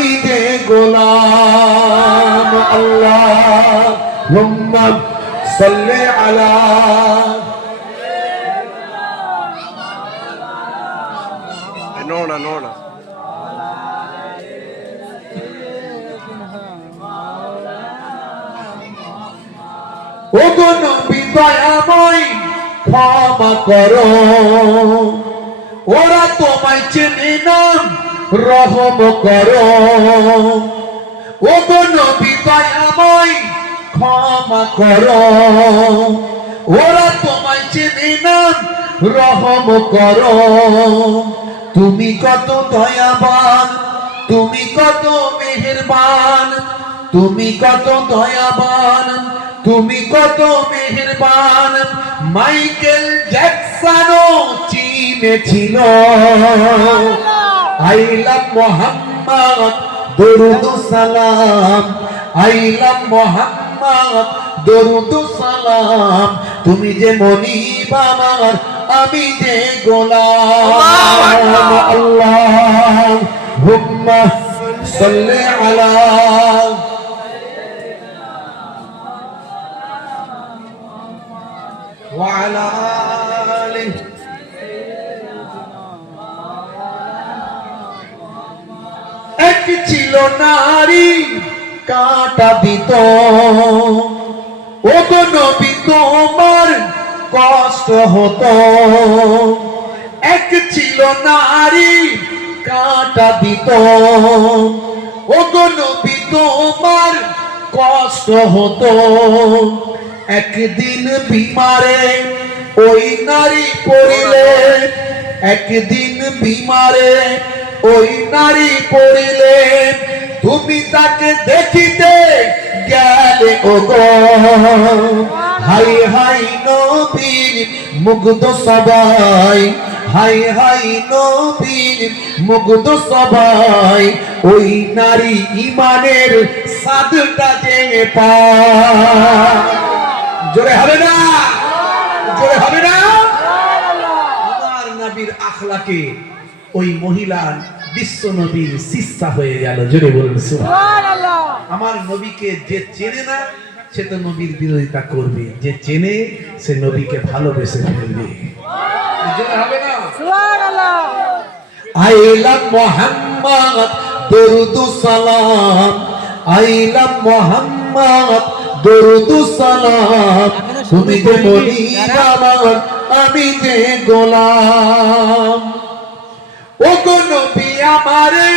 আমি যে গোলাম আল্লাহুম্মা সাল্লি আলা নোনা ও গো নবী দয়াময় ক্ষমা করো ওরা তোমায় চেনে না রহম করো ও গো নবী দয়াময় ক্ষমা করো ওরা তোমায় চেনে না রহম করো তুমি কত দয়াবান তুমি কত মেহেরবান তুমি কত দয়াবান তুমি কত মেহেরবান মাইকেল জ্যাকসনও চিনেছিল আই লাভ মোহাম্মদ দরুদ সালাম আই লাভ মোহাম্মদ দরুদ সালাম তুমি যে মনিব আমার আমি যে গোলাম আল্লাহুম্মা সাল্লি আলা ওয়া আলা আলিহি এক ছিল নারী কাঁটা দিত ও গো নবী তোমার কষ্ট হতো এক ছিল নারী কাঁটা দিত ও গো নবী তোমার কষ্ট হতো একদিন বিমারে ওই নারী পড়িলে একদিন বিমারে ওই নারী পড়িলে তুমি তাকে দেখিতে গেলে ও গো হাই হাই নবীর মুগ্ধ সবাই হাই হাই নবীর মুগ্ধ সবাই ওই নারী ঈমানের স্বাদটা জেনে পায় জোরে হবে না জোরে হবে না আমার নবীর আখলাকে ওই মহিলা বিশ্ব নবীর শিষ্যা হয়ে গেল জোরে বলুন সুবহানাল্লাহ আমার নবীকে যে চেনে না সে তো নবীর বিরোধিতা করবে যে চেনে সে নবীকে ভালোবেসে ফেলবে জোরে হবে না সুবহানাল্লাহ আই লাভ মুহাম্মদ দরুদ সালাম আই লাভ মুহাম্মদ দরুদ সালাম তুমি যে মনিব আমার আমি যে গোলাম ও গো নবী আমারে